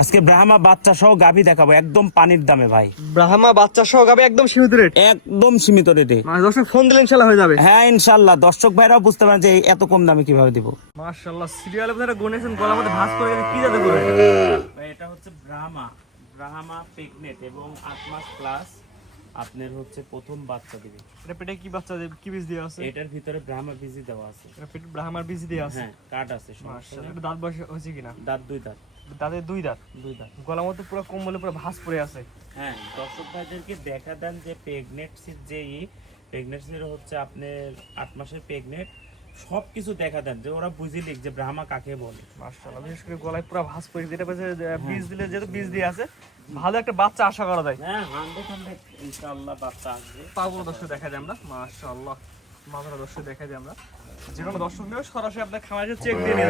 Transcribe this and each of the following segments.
আজকে ব্রাহ্মা বাচ্চা সহ গাভী দেখাবো একদম পানির দামে ভাই। ব্রাহ্মা বাচ্চা সহ গাবে একদম সীমিত রেট। একদম সীমিত রেটে। মানে দর্শক ফোন দিলে ইনশাল্লাহ হয়ে যাবে। হ্যাঁ ইনশাল্লাহ। দর্শক ভাইরাও বুঝতে পারেন যে এত কম দামে কীভাবে দিব। মাশাআল্লাহ সিরিয়ালে আপনারা গুনেছেন গলার মধ্যে ভাঁজ করে কি যাতে করে? এটা হচ্ছে ব্রাহ্মা ব্রাহ্মা প্রেগনেন্ট এবং আট মাস প্লাস আপনার হচ্ছে প্রথম বাচ্চা দিবে। এটা পেটে কি বাচ্চা দেবে কি বীজ দেওয়া আছে? এটার ভিতরে ব্রাহ্মা বীজি দেওয়া আছে। এটা পেটে ব্রাহ্মার বীজ দেওয়া আছে? হ্যাঁ কার্ড আছে মাশাআল্লাহ এটা দাঁত বয়স হয়েছে কিনা? দাঁত দুই দাঁত। দাঁতের দুই দাঁত দুই দাঁত। গলার মধ্যে পুরো কম্বলে পুরো ভাঁজ পড়ে আছে। হ্যাঁ দর্শক ভাইদেরকে দেখা দেন যে প্রেগনেন্সির যে প্রেগনেন্সির হচ্ছে আপনার আট মাসের প্রেগনেন্ট সব কিছু দেখা দেন যে ওরা বুঝি লিখ যে ব্রাহ্মা কাকে বলে। মাশাআল্লাহ বিশেষ করে গলায় পুরো ভাঁজ পড়ে যেটা পেছে বীজ দিলে যেহেতু বীজ দিয়ে আছে ভালো একটা বাচ্চা আশা করা যায়। হ্যাঁ হান্ড্রেড হান্ড্রেড ইনশাআল্লাহ বাচ্চা আসবে। পাগুলো দর্শক দেখা যায় আমরা মাশাআল্লাহ মাথাটা দর্শক দেখা যায় আমরা। যে কোনো দর্শক নেবে সরাসরি আপনার খামারে চেক দিয়ে নিয়ে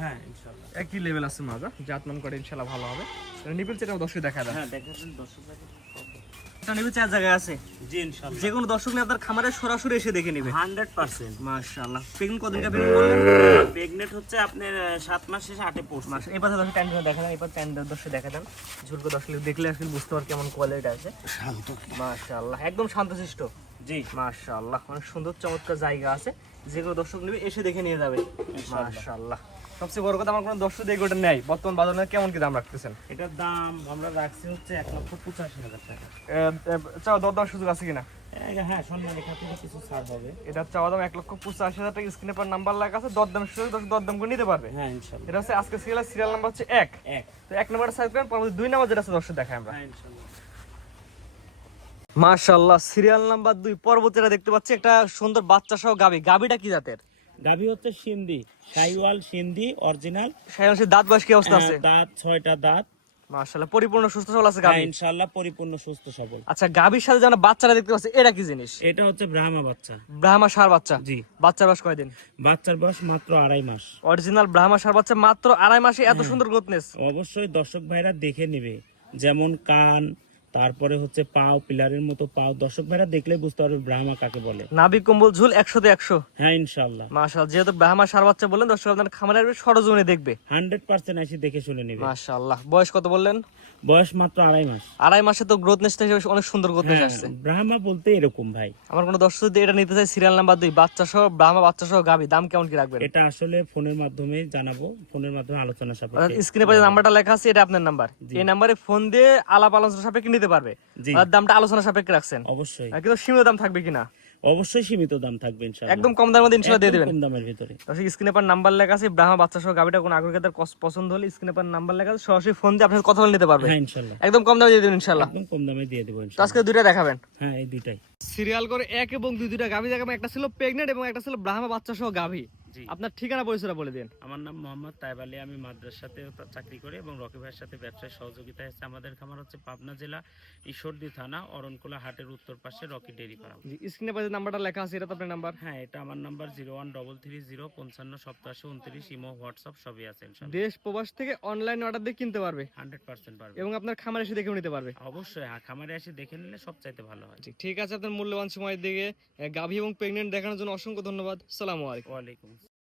হ্যাঁ ইনশাআল্লাহ। একই লেভেল আছে মাজা। জাত নাম করে ইনশাআল্লাহ ভালো হবে। নিপিল চেটা দর্শক দেখা যায় হ্যাঁ দেখা। দর্শক ভাইদের এটা চার জায়গায় আছে। জি ইনশাআল্লাহ যে কোনো দর্শক নিয়ে আপনার খামারে সরাসরি এসে দেখে নেবে। Hundred percent. মাশাআল্লাহ। প্রেগনেন্ট কদিনকা প্রেগনেন্ট বললেন প্রেগনেন্ট হচ্ছে আপনার আহ, মাস শেষে আটে পড়ছে। মাস এবার দর্শক টাইম দেখা দেন এবার টাইম দর্শক দেখা দেন ঝুলকো দর্শক দেখলে আসলে বুঝতে পার কেমন কোয়ালিটি আছে। শান্ত। মাশাআল্লাহ একদম শান্তশিষ্ট। জি। মাশাআল্লাহ অনেক সুন্দর চমৎকার জায়গা আছে। যে কোনো দর্শক নেবে এসে দেখে নিয়ে যাবে। মাশাআল্লাহ। সবচেয়ে বড় কথা আমার কোনো দর্শক দিয়ে ওটা নেই। বর্তমান বাজারে কেমন কি দাম রাখতেছেন? এটার দাম আমরা রাখছি হচ্ছে এক লক্ষ পঁচাশি হাজার টাকা। চাওয়া দর দেওয়ার সুযোগ আছে কিনা? হ্যাঁ কিছু ছাড় হবে এটা চাওয়া দাম এক লক্ষ পঁচাশি হাজার টাকা স্ক্রিনে পর নাম্বার লেখা আছে দর দাম সুযোগ দর্শক দর দাম করে নিতে পারবে। হ্যাঁ এটা হচ্ছে আজকে সিরিয়াল সিরিয়াল নাম্বার হচ্ছে এক। এক। তো এক করেন পরবর্তী দুই নাম্বার যেটা আছে দর্শক আমরা। হ্যাঁ সিরিয়াল নাম্বার দুই পরবর্তীটা দেখতে পাচ্ছি একটা সুন্দর বাচ্চা সহ গাবি। গাবিটা কি জাতের? গাভী হচ্ছে সিন্ধি সাইওয়াল সিন্ধি অরিজিনাল সাধারণত দাঁত বয়স কি অবস্থা আছে? দাঁত ছয়টা দাঁত। মাশাআল্লাহ পরিপূর্ণ সুস্থ সবল আছে হ্যাঁ ইনশাআল্লাহ পরিপূর্ণ সুস্থ সবল। আচ্ছা গাবির সাথে যেন বাচ্চারা দেখতে পাচ্ছি এটা কি জিনিস? এটা হচ্ছে ব্রাহ্মা বাচ্চা। ব্রাহ্মা সার বাচ্চা? জি। বাচ্চার বয়স কয়দিন? বাচ্চার বয়স মাত্র আড়াই মাস। অরিজিনাল ব্রাহ্মা সার বাচ্চা মাত্র আড়াই মাসে এত সুন্দর গ্রোথনেস অবশ্যই দর্শক ভাইরা দেখে নেবে। যেমন কান তারপরে হচ্ছে পাও পিলারের মতো পাও। দর্শক ভাইরা দেখলে বুঝতে পারবে ব্রাহ্মা কাকে বলে। নাভি কম্বল ঝুল একশোতে একশো। হ্যাঁ ইনশাআল্লাহ। মাশাল যেহেতু ব্রাহ্মা সার বাচ্চা বললেন দর্শক আপনার খামারের সরজমিনে দেখবে। হান্ড্রেড পার্সেন্ট এসে দেখে শুনে নেবে। মাশাআল্লাহ বয়স কত বললেন? বয়স মাত্র আড়াই মাস। আড়াই মাসে তো গ্রোথনেস হিসেবে অনেক সুন্দর গ্রোথনেস হ্যাঁ, আসছে। ব্রাহ্মা বলতে এরকম ভাই। আমার কোনো দর্শক যদি এটা নিতে চাই সিরিয়াল নাম্বার দুই বাচ্চা সহ ব্রাহ্মা বাচ্চা সহ গাবি দাম কেমন কি রাখবেন? এটা আসলে ফোনের মাধ্যমে জানাব ফোনের মাধ্যমে আলোচনা সাপেক্ষে। স্ক্রিনে যে নাম্বারটা লেখা আছে এটা আপনার নাম্বার এই নাম্বারে ফোন দিয়ে আলাপ আলোচনা সাপেক্ষে নিতে পারবে। দামটা আলোচনা সাপেক্ষে রাখছেন। অবশ্যই। কিন্তু সীমিত দাম থাকবে কিনা? অবশ্যই সীমিত দাম থাকবে ইনশাআল্লাহ। একদম কম দামের মধ্যে ইনশাল্লাহ দিয়ে দেবেন। কম দামের ভিতরে। দর্শক স্ক্রিনে পর নাম্বার লেখা আছে ব্রাহ্মা বাচ্চা সহ গাবিটা কোনো আগ্রহীদের পছন্দ হলে স্ক্রিনে পর নাম্বার লেখা আছে সরাসরি ফোন দিয়ে আপনার কথা বলে নিতে পারবে। হ্যাঁ ইনশাআল্লাহ। একদম কম দামে দিয়ে দেবেন ইনশাল্লাহ একদম কম দামে দিয়ে দেবো তো ইনশাআল্লাহ আজকে দুইটা দেখাবেন। হ্যাঁ এই দুইটাই। সিরিয়াল করে এক এবং দুই দুইটা গাভি দেখাবেন। একটা ছিল প্রেগনেন্ট এবং একটা ছিল ব্রাহ্মা বাচ্চা সহ গাভি। জি আপনার ঠিকানা পরিচয়টা বলে দিন। আমার নাম মোহাম্মদ তাইব আলী আমি মাদ্রাসাতে চাকরি করি এবং রকি ভাইয়ের সাথে ব্যবসায় সহযোগিতা আছে আমাদের খামার হচ্ছে পাবনা জেলা ঈশ্বরদী থানা অরণকুলা হাটের উত্তর পাশে রকি ডেরি ফার্ম। জি স্ক্রিনে যে নাম্বারটা লেখা আছে এটা তো আপনার নাম্বার। হ্যাঁ এটা আমার number zero one double three zero পঞ্চান্ন সপ্তাশি উনত্রিশ ইমো হোয়াটসঅ্যাপ সবই আছে দেশ প্রবাস থেকে অনলাইন অর্ডার দিয়ে কিনতে পারবে। হান্ড্রেড পার্সেন্ট পারবে। এবং আপনার খামারে এসে দেখেও নিতে পারবে। অবশ্যই হ্যাঁ খামারে এসে দেখে নিলে সবচাইতে ভালো হয়। ঠিক আছে আপনার মূল্যবান সময় দিকে গাভী এবং প্রেগনেন্ট দেখানোর জন্য অসংখ্য ধন্যবাদ। সালামু আলাইকুম। ওয়ালাইকুম